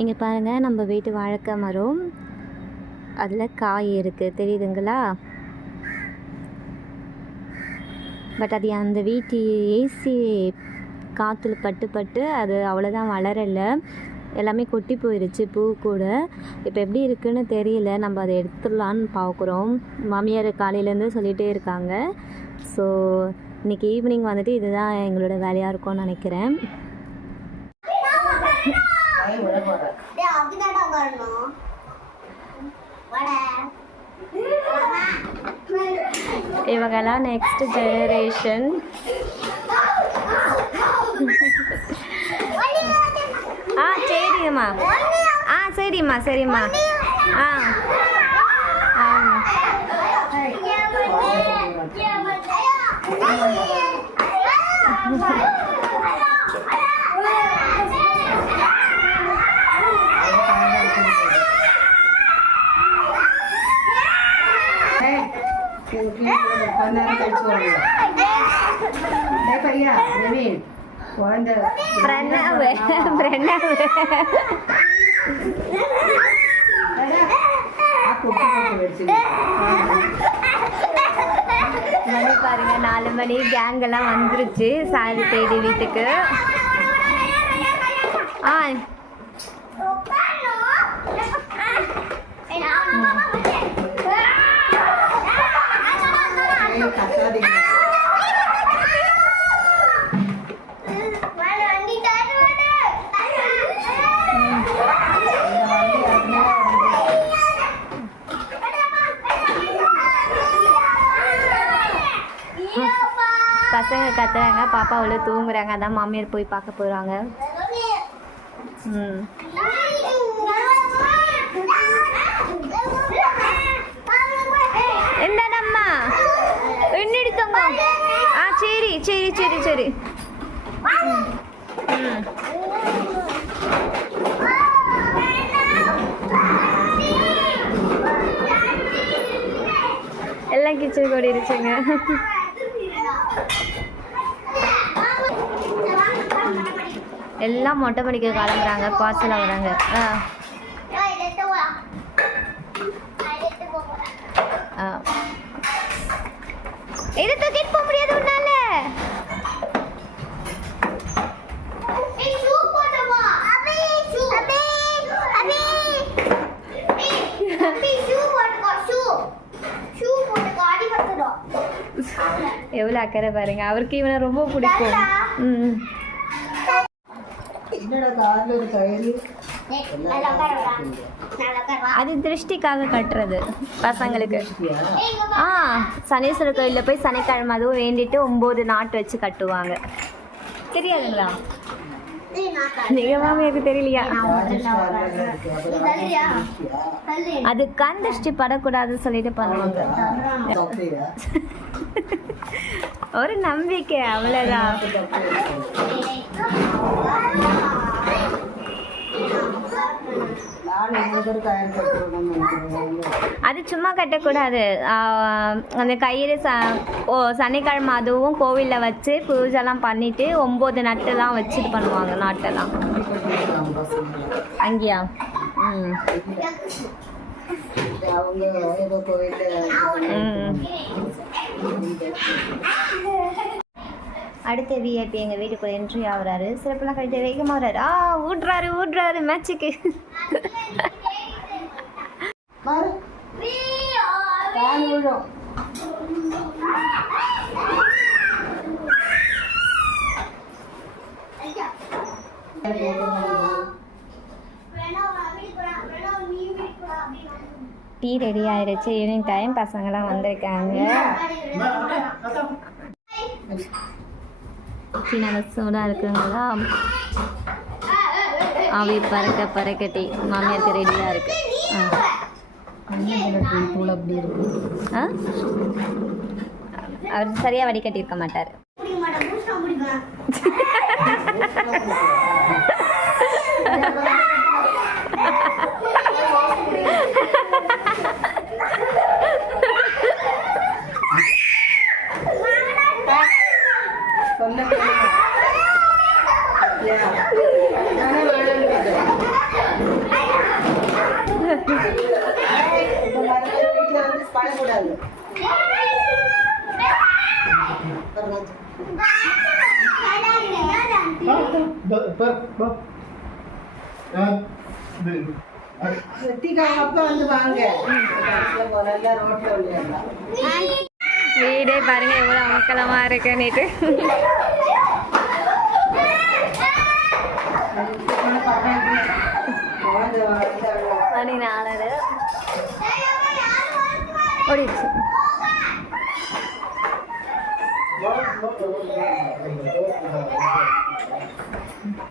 இங்கே பாருங்கள் நம்ம வீட்டு வாழைக்காய் மரம். அதில் காய் இருக்குது தெரியுதுங்களா? பட் அது அந்த வீட்டு ஏசி காற்றுல பட்டு பட்டு அது அவ்வளோதான் வளரலை. எல்லாமே கொட்டி போயிடுச்சு பூ கூட. இப்போ எப்படி இருக்குன்னு தெரியல. நம்ம அதை எடுத்துடலான்னு பார்க்குறோம் மாமியார் காலையிலேருந்து சொல்லிகிட்டே இருக்காங்க. ஸோ இன்றைக்கி ஈவினிங் வந்துட்டு இதுதான் எங்களோட வேலையாக இருக்கும்னு நினைக்கிறேன். இவங்கெல்லாம் நெக்ஸ்ட் ஜெனரேஷன் ஆ சரிம்மா ஆ சரிம்மா சரிம்மா ஆ ஆ நேரம் கழிச்சு வருங்க பையா பிரவீன் குழந்தை பிரணவ் பிரணவ் மணி பாருங்க நாலு மணி கேங் எல்லாம் வந்துருச்சு சாரி தேடி வீட்டுக்கு ஆ கத்துறாங்க. பாப்பா அவ்வளோ தூங்குறாங்க. அதான் மாமியார் போய் பார்க்க போகிறாங்க ம். என்னடம்மா என்னடி ஆ சரி சரி சரி சரி. ம். எல்லாம் கிச்சன் எல்லாம் மொட்டை படிக்க கிளம்புறாங்க பார்சலாக வராங்க. ஆ. ஆ. இது தூக்கிட்டு போக முடியாது உன்னால. எவ்வளோ அக்கறை பாருங்க. அவருக்கு இவனை ரொம்ப பிடிக்கும். ம் என்னடா கார்ல ஒரு கயிறு அது திருஷ்டிக்காக கட்டுறது பசங்களுக்கு? ஆ சனீஸ்வரர் கோயிலில் போய் சனிக்கிழமை அதுவும் வேண்டிட்டு ஒம்பது நாட்டு வச்சு கட்டுவாங்க தெரியாதுங்களா நீங்கள் மாமியாருக்கு தெரியலையா? அது கண் திருஷ்டி படக்கூடாதுன்னு சொல்லிட்டு பண்ணுவாங்க? ஒரு நம்பிக்கை அவ்வளோதான் அது சும்மா கட்டக்கூடாது. அந்த கயிறு ச ஓ சனிக்கிழமை அதுவும் கோவிலில் வச்சு பூஜைலாம் பண்ணிட்டு ஒம்பது நட்டுலாம் வச்சு பண்ணுவாங்க நாட்டெல்லாம். அங்கேயா? ம். அவங்க அடுத்த விஐபி எங்கள் வீட்டுக்குள்ள என்ட்ரி ஆகுறாரு. சிறப்பெல்லாம் கழித்து வேகமாக வர்றாரு. ஆ ஊடுறாரு ஊடுறாரு மேட்சுக்கு டீ ரெடி ஆயிருச்சு. ஈவினிங் டைம் பசங்களாம் வந்திருக்காங்க. டீ நல்ல சூடாக இருக்குங்களா ஆவி பறக்க பறக்க டீ மாமியாருக்கு ரெடியாக இருக்கு. இருக்கு அவர் சரியாக வடிகட்டியிருக்க மாட்டார். விளையாடலாம் வீடே பாருங்க எவ்வளோ அமக்கலமா இருக்குன்னுட்டு. மணி நாலரை. ஓடிடுச்சு.